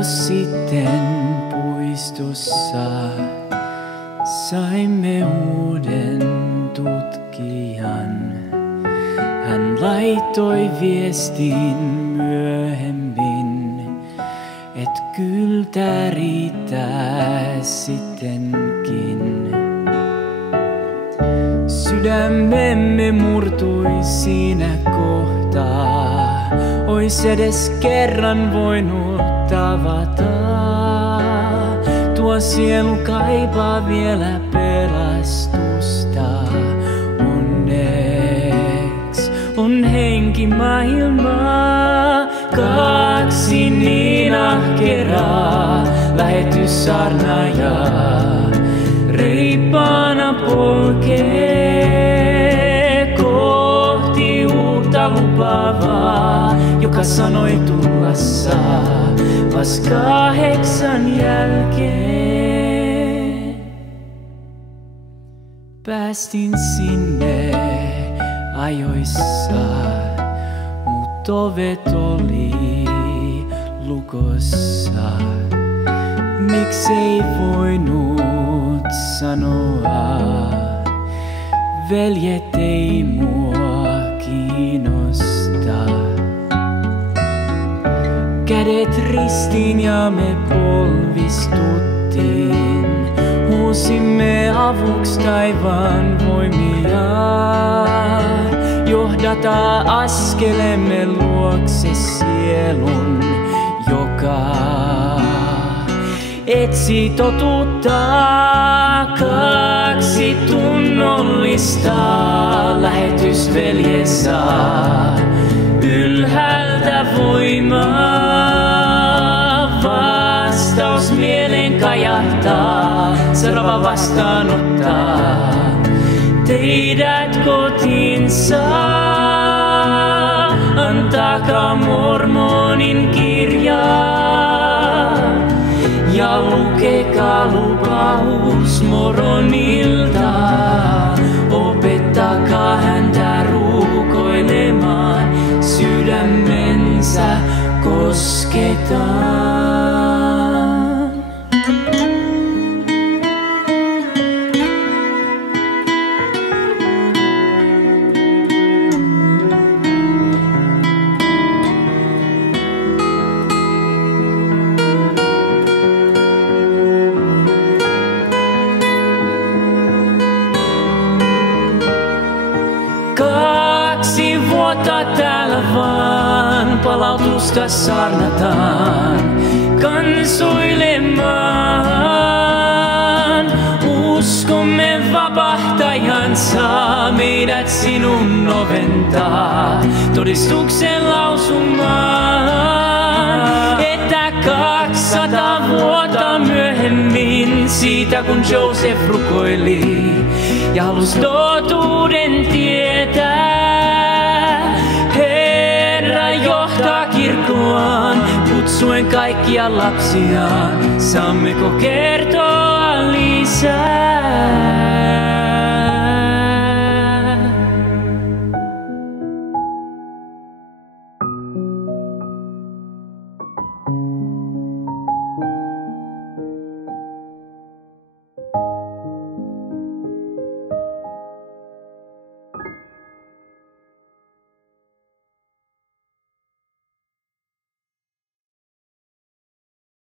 vuosi sitten puistossa saimme uuden tutkijan. Hän laittoi viestin myöhemmin, et kyllä tää riittää sittenkin. Sydämemme murtui siinä kohtaa, ois edes kerran voinut tavata. Tuo sielu kaipaa vielä pelastusta. Onneks on henki maailmaa, kaksi niin ahkeraa lähetyssaarnaajaa. Reippaana polkee kohti uutta lupaavaa, joka sanoi tulla saa vasta 8 jälkeen. Päästin sinne ajoissa, mut ovet oli lukossa. Miksei voinut sanoa, veljet ei mua kiinnosta. Kädet ristiin ja me polvistuttiin, huusimme avuks taivaan voimia. Johdata askelemme luokse sielun, joka etsi totuutta. Kaksi tunnollista lähetysvelje saa ylhäältä voimaa. Vastaus mieleen kajahtaa, seuraava vastaanottaa teidät kotiinsa. Antakaa Mormonin kirjaa ja lukekaa lupaus Mormonilta. Opettakaa häntä rukoilemaan, sydämensä kosketaan. Kaksi vuotta täällä vaan palautusta saarnataan kansoilemaan. Uskomme vapahtajan saa meidät sinun oventaa todistuksen lausumaan, että 200 vuotta myöhemmin siitä kun Joseph rukoili ja halusi totuuden tietää, Herra johtaa kirkkoaan kutsuen kaikkia lapsiaan. Saammeko kertoa lisää?